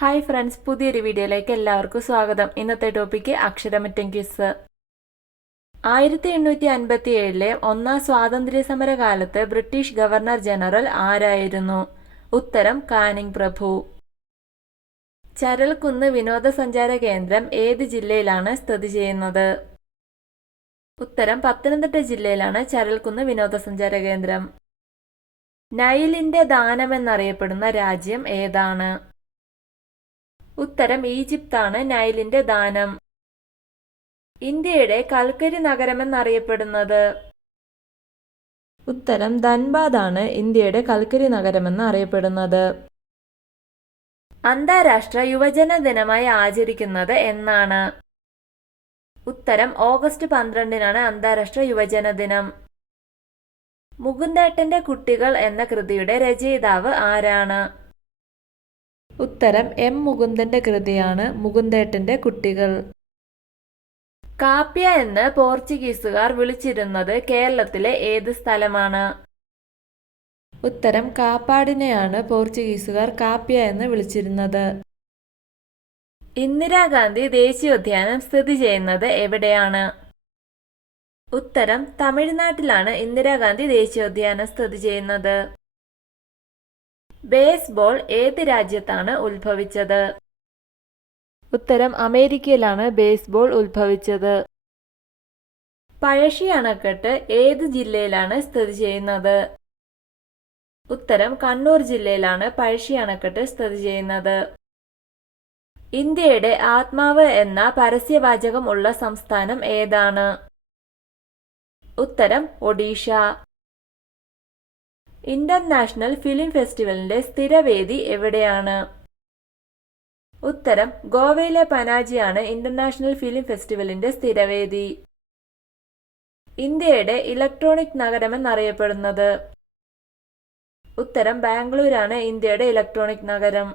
Hi friends, പുതിയൊരു വീഡിയോയിലേക്ക് എല്ലാവർക്കും സ്വാഗതം. ഇന്നത്തെ ടോപ്പിക്ക് അക്ഷരമറ്റം ക്വിസ്. 1857 ഒന്നാം സ്വാതന്ത്ര്യ സമര കാലത്ത് ബ്രിട്ടീഷ് ഗവർണർ ജനറൽ ആരായിരുന്നു? ഉത്തരം കാനിങ് പ്രഭു. ചരൽക്കുന്ന് വിനോദസഞ്ചാര കേന്ദ്രം ഏത് ജില്ലയിലാണ് സ്ഥിതി ചെയ്യുന്നത്? ഉത്തരം പത്തനംതിട്ട ജില്ലയിലാണ് ചരൽക്കുന്ന് വിനോദസഞ്ചാര കേന്ദ്രം. നൈലിന്റെ ദാനമെന്നറിയപ്പെടുന്ന രാജ്യം ഏതാണ്? ഉത്തരം ഈജിപ്താണ് നൈലിന്റെ ദാനം. ഇന്ത്യയുടെ കൽക്കരി നഗരമെന്നറിയപ്പെടുന്നത്? ഉത്തരം ധൻബാദാണ് ഇന്ത്യയുടെ കൽക്കരി നഗരമെന്ന് അറിയപ്പെടുന്നത്. അന്താരാഷ്ട്ര യുവജന ദിനമായി ആചരിക്കുന്നത് എന്നാണ്? ഉത്തരം ഓഗസ്റ്റ് 12-നാണ് അന്താരാഷ്ട്ര യുവജന ദിനം. മുകുന്ദേട്ടന്റെ കുട്ടികൾ എന്ന കൃതിയുടെ രചയിതാവ് ആരാണ്? ഉത്തരം എം മുകുന്ദന്റെ കൃതിയാണ് മുകുന്ദേട്ടന്റെ കുട്ടികൾ. കാപ്യ എന്ന് പോർച്ചുഗീസുകാർ വിളിച്ചിരുന്നത് കേരളത്തിലെ ഏത് സ്ഥലമാണ്? ഉത്തരം കാപ്പാടിനെയാണ് പോർച്ചുഗീസുകാർ കാപ്യ എന്ന് വിളിച്ചിരുന്നത്. ഇന്ദിരാഗാന്ധി ദേശീയോദ്യാനം സ്ഥിതി ചെയ്യുന്നത് എവിടെയാണ്? ഉത്തരം തമിഴ്നാട്ടിലാണ് ഇന്ദിരാഗാന്ധി ദേശീയോദ്യാനം സ്ഥിതി ചെയ്യുന്നത്. ബേസ്ബോൾ ഏത് രാജ്യത്താണ് ഉത്ഭവിച്ചത്? ഉത്തരം അമേരിക്കയിലാണ് ബേസ്ബോൾ ഉത്ഭവിച്ചത്. പഴശ്ശി അണക്കെട്ട് ഏത് ജില്ലയിലാണ് സ്ഥിതി ചെയ്യുന്നത്? ഉത്തരം കണ്ണൂർ ജില്ലയിലാണ് പഴശ്ശി അണക്കെട്ട് സ്ഥിതി ചെയ്യുന്നത്. ഇന്ത്യയുടെ ആത്മാവ് എന്ന പരസ്യവാചകം ഉള്ള സംസ്ഥാനം ഏതാണ്? ഉത്തരം ഒഡീഷ. ഇന്റർനാഷണൽ ഫിലിം ഫെസ്റ്റിവലിന്റെ സ്ഥിരവേദി എവിടെയാണ്? ഉത്തരം ഗോവയിലെ പനാജിയാണ് ഇന്റർനാഷണൽ ഫിലിം ഫെസ്റ്റിവലിന്റെ സ്ഥിരവേദി. ഇന്ത്യയുടെ ഇലക്ട്രോണിക് നഗരമെന്നറിയപ്പെടുന്നത്? ഉത്തരം ബാംഗ്ലൂരാണ് ഇന്ത്യയുടെ ഇലക്ട്രോണിക് നഗരം.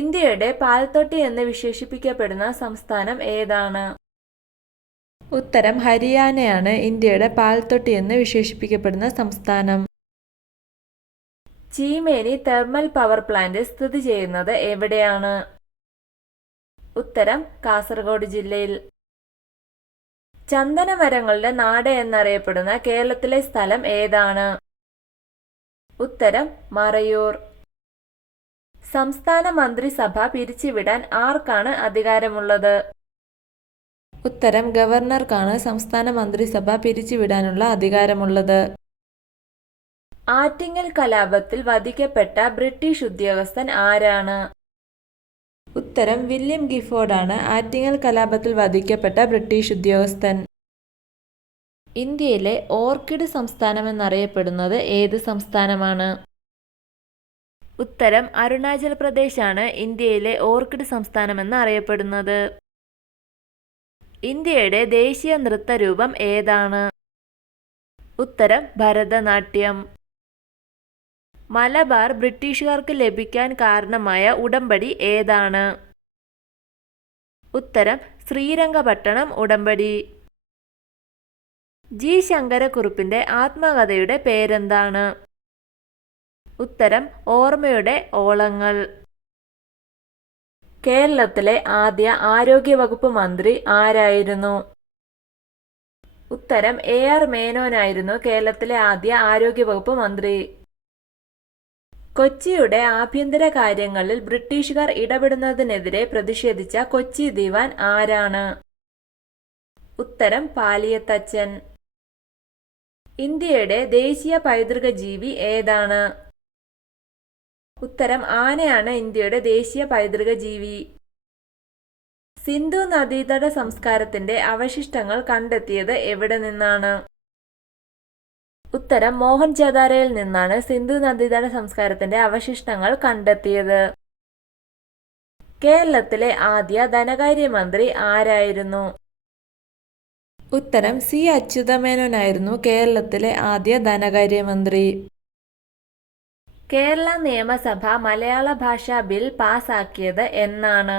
ഇന്ത്യയുടെ പാൽത്തൊട്ടി എന്ന് വിശേഷിപ്പിക്കപ്പെടുന്ന സംസ്ഥാനം ഏതാണ്? ഉത്തരം ഹരിയാനയാണ് ഇന്ത്യയുടെ പാൽത്തൊട്ടി എന്ന് വിശേഷിപ്പിക്കപ്പെടുന്ന സംസ്ഥാനം. ചീമേനി തെർമൽ പവർ പ്ലാന്റ് സ്ഥിതി ചെയ്യുന്നത് എവിടെയാണ്? ഉത്തരം കാസർഗോഡ് ജില്ലയിൽ. ചന്ദനമരങ്ങളുടെ നാട് എന്നറിയപ്പെടുന്ന കേരളത്തിലെ സ്ഥലം ഏതാണ്? ഉത്തരം മറയൂർ. സംസ്ഥാന മന്ത്രിസഭ പിരിച്ചുവിടാൻ ആർക്കാണ് അധികാരമുള്ളത്? ഉത്തരം ഗവർണർക്കാണ് സംസ്ഥാന മന്ത്രിസഭ പിരിച്ചുവിടാനുള്ള അധികാരമുള്ളത്. ആറ്റിങ്ങൽ കലാപത്തിൽ വധിക്കപ്പെട്ട ബ്രിട്ടീഷ് ഉദ്യോഗസ്ഥൻ ആരാണ്? ഉത്തരം വില്യം ഗിഫോർഡാണ് ആറ്റിങ്ങൽ കലാപത്തിൽ വധിക്കപ്പെട്ട ബ്രിട്ടീഷ് ഉദ്യോഗസ്ഥൻ. ഇന്ത്യയിലെ ഓർക്കിഡ് സംസ്ഥാനമെന്നറിയപ്പെടുന്നത് ഏത് സംസ്ഥാനമാണ്? ഉത്തരം അരുണാചൽ പ്രദേശാണ് ഇന്ത്യയിലെ ഓർക്കിഡ് സംസ്ഥാനമെന്ന് അറിയപ്പെടുന്നത്. ഇന്ത്യയുടെ ദേശീയ നൃത്തരൂപം ഏതാണ്? ഉത്തരം ഭരതനാട്യം. മലബാർ ബ്രിട്ടീഷുകാർക്ക് ലഭിക്കാൻ കാരണമായ ഉടമ്പടി ഏതാണ്? ഉത്തരം ശ്രീരംഗപട്ടണം ഉടമ്പടി. ജി ശങ്കരക്കുറുപ്പിന്റെ ആത്മകഥയുടെ പേരെന്താണ്? ഉത്തരം ഓർമ്മയുടെ ഓളങ്ങൾ. കേരളത്തിലെ ആദ്യ ആരോഗ്യവകുപ്പ് മന്ത്രി ആരായിരുന്നു? ഉത്തരം AR മേനോനായിരുന്നു കേരളത്തിലെ ആദ്യ ആരോഗ്യവകുപ്പ് മന്ത്രി. കൊച്ചിയുടെ ആഭ്യന്തര കാര്യങ്ങളിൽ ബ്രിട്ടീഷുകാർ ഇടപെടുന്നതിനെതിരെ പ്രതിഷേധിച്ച കൊച്ചി ദിവാൻ ആരാണ്? ഉത്തരം പാലിയത്തച്ഛൻ. ഇന്ത്യയുടെ ദേശീയ പൈതൃക ജീവി ഏതാണ്? ഉത്തരം ആനയാണ് ഇന്ത്യയുടെ ദേശീയ പൈതൃക ജീവി. സിന്ധു നദീതട സംസ്കാരത്തിന്റെ അവശിഷ്ടങ്ങൾ കണ്ടെത്തിയത് എവിടെ നിന്നാണ്? ഉത്തരം മോഹൻജദാരോയിൽ നിന്നാണ് സിന്ധു നദീതട സംസ്കാരത്തിന്റെ അവശിഷ്ടങ്ങൾ കണ്ടെത്തിയത്. കേരളത്തിലെ ആദ്യ ധനകാര്യമന്ത്രി ആരായിരുന്നു? ഉത്തരം C. അച്യുതമേനോനായിരുന്നു കേരളത്തിലെ ആദ്യ ധനകാര്യമന്ത്രി. കേരള നിയമസഭ മലയാള ഭാഷാ ബിൽ പാസാക്കിയത് എന്നാണ്?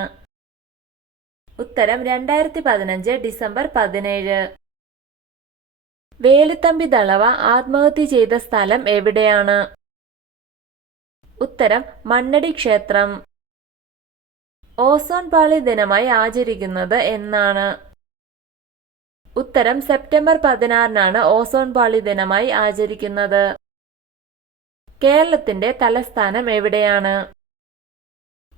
ഉത്തരം 2015 ഡിസംബർ 17. വേലുത്തമ്പി ദളവ ആത്മഹത്യ ചെയ്ത സ്ഥലം എവിടെയാണ്? ഉത്തരം മണ്ണടി ക്ഷേത്രം. ഓസോൺ പാളി ദിനമായി ആചരിക്കുന്നത് എന്നാണ്? ഉത്തരം സെപ്റ്റംബർ 16-നാണ് ഓസോൺ പാളി ദിനമായി ആചരിക്കുന്നത്. കേരളത്തിന്റെ തലസ്ഥാനം എവിടെയാണ്?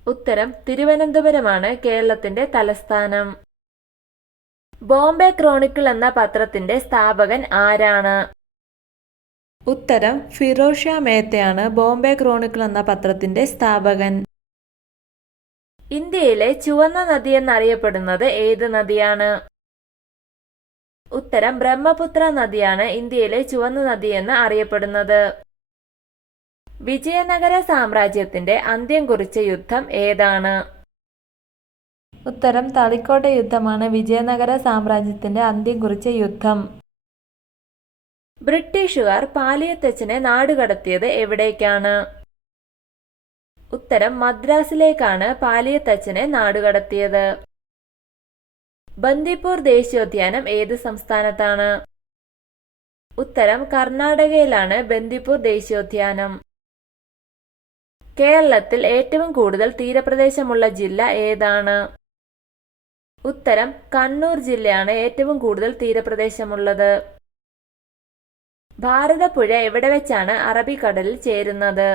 ഉത്തരം തിരുവനന്തപുരമാണ് കേരളത്തിന്റെ തലസ്ഥാനം. ബോംബെ ക്രോണിക്കിൾ എന്ന പത്രത്തിന്റെ സ്ഥാപകൻ ആരാണ്? ഉത്തരം ഫിറോസ് ഷാ മേത്തയാണ് ബോംബെ ക്രോണിക്കിൾ എന്ന പത്രത്തിന്റെ സ്ഥാപകൻ. ഇന്ത്യയിലെ ചുവന്ന നദി എന്നറിയപ്പെടുന്നത് ഏത് നദിയാണ്? ഉത്തരം ബ്രഹ്മപുത്ര നദിയാണ് ഇന്ത്യയിലെ ചുവന്ന നദി എന്ന് അറിയപ്പെടുന്നത്. വിജയനഗര സാമ്രാജ്യത്തിന്റെ അന്ത്യം കുറിച്ച യുദ്ധം ഏതാണ്? ഉത്തരം തളിക്കോട്ട യുദ്ധമാണ് വിജയനഗര സാമ്രാജ്യത്തിന്റെ അന്ത്യം കുറിച്ച യുദ്ധം. ബ്രിട്ടീഷുകാർ പാലിയത്തച്ഛനെ നാടുകടത്തിയത് എവിടേക്കാണ്? ഉത്തരം മദ്രാസിലേക്കാണ് പാലിയത്തച്ഛനെ നാടുകടത്തിയത്. ബന്ദിപ്പൂർ ദേശീയോദ്യാനം ഏത് സംസ്ഥാനത്താണ്? ഉത്തരം കർണാടകയിലാണ് ബന്ദിപ്പൂർ ദേശീയോദ്യാനം. കേരളത്തിൽ ഏറ്റവും കൂടുതൽ തീരപ്രദേശമുള്ള ജില്ല ഏതാണ്? ഉത്തരം കണ്ണൂർ ജില്ലയാണ് ഏറ്റവും കൂടുതൽ തീരപ്രദേശമുള്ളത്. ഭാരതപ്പുഴ എവിടെ വെച്ചാണ് അറബിക്കടലിൽ ചേരുന്നത്?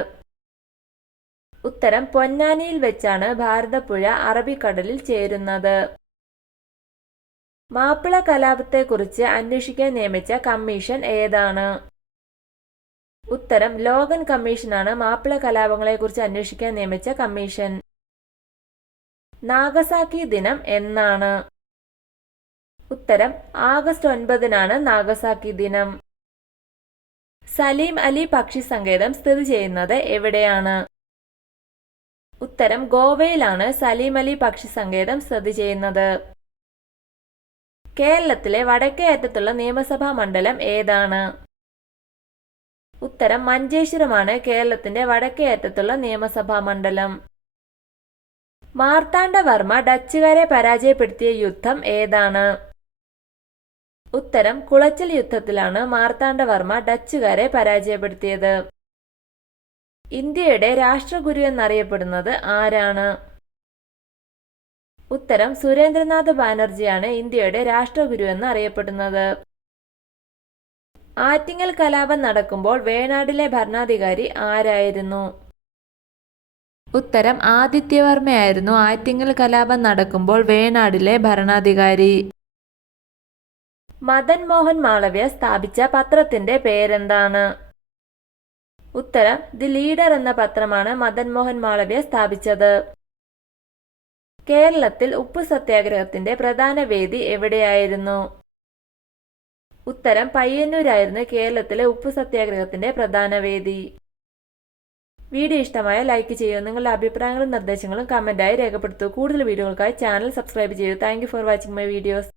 ഉത്തരം പൊന്നാനിയിൽ വെച്ചാണ് ഭാരതപ്പുഴ അറബിക്കടലിൽ ചേരുന്നത്. മാപ്പിള കലാപത്തെക്കുറിച്ച് അന്വേഷിക്കാൻ നിയമിച്ച കമ്മീഷൻ ഏതാണ്? ഉത്തരം ലോഗൻ കമ്മീഷനാണ് മാപ്പിള കലാപങ്ങളെക്കുറിച്ച് അന്വേഷിക്കാൻ നിയമിച്ച കമ്മീഷൻ. നാഗസാക്കി ദിനം എന്നാണ്? ഉത്തരം ആഗസ്റ്റ് 9-നാണ് നാഗസാക്കി ദിനം. സലീം അലി പക്ഷി സങ്കേതം സ്ഥിതി ചെയ്യുന്നത് എവിടെയാണ്? ഉത്തരം ഗോവയിലാണ് സലീം അലി പക്ഷി സങ്കേതം സ്ഥിതി ചെയ്യുന്നത്. കേരളത്തിലെ വടക്കേ അറ്റത്തുള്ള നിയമസഭാ മണ്ഡലം ഏതാണ്? ഉത്തരം മഞ്ചേശ്വരമാണ് കേരളത്തിന്റെ വടക്കേ അറ്റത്തുള്ള നിയമസഭാ മണ്ഡലം. മാർത്താണ്ഡവർമ്മ ഡച്ചുകാരെ പരാജയപ്പെടുത്തിയ യുദ്ധം ഏതാണ്? ഉത്തരം കുളച്ചൽ യുദ്ധത്തിലാണ് മാർത്താണ്ഡവർമ്മ ഡച്ചുകാരെ പരാജയപ്പെടുത്തിയത്. ഇന്ത്യയുടെ രാഷ്ട്രഗുരു എന്നറിയപ്പെടുന്നത് ആരാണ്? ഉത്തരം സുരേന്ദ്രനാഥ് ബാനർജിയാണ് ഇന്ത്യയുടെ രാഷ്ട്രഗുരു എന്ന് അറിയപ്പെടുന്നത്. ആറ്റിങ്ങൽ കലാപം നടക്കുമ്പോൾ വേണാടിലെ ഭരണാധികാരി ആരായിരുന്നു? ഉത്തരം ആദിത്യവർമ്മയായിരുന്നു ആറ്റിങ്ങൽ കലാപം നടക്കുമ്പോൾ വേണാടിലെ ഭരണാധികാരി. മദൻ മോഹൻ മാളവ്യ സ്ഥാപിച്ച പത്രത്തിന്റെ പേരെന്താണ്? ഉത്തരം ദി ലീഡർ എന്ന പത്രമാണ് മദൻ മോഹൻ മാളവ്യ സ്ഥാപിച്ചത്. കേരളത്തിൽ ഉപ്പു സത്യാഗ്രഹത്തിന്റെ പ്രധാന വേദി എവിടെയായിരുന്നു? ഉത്തരം പയ്യന്നൂരായിരുന്നു കേരളത്തിലെ ഉപ്പു സത്യാഗ്രഹത്തിന്റെ പ്രധാന വേദി. വീഡിയോ ഇഷ്ടമായ ലൈക്ക് ചെയ്യൂ. നിങ്ങളുടെ അഭിപ്രായങ്ങളും നിർദ്ദേശങ്ങളും കമന്റായി രേഖപ്പെടുത്തൂ. കൂടുതൽ വീഡിയോകൾക്കായി ചാനൽ സബ്സ്ക്രൈബ് ചെയ്യൂ. Thank you for watching my videos.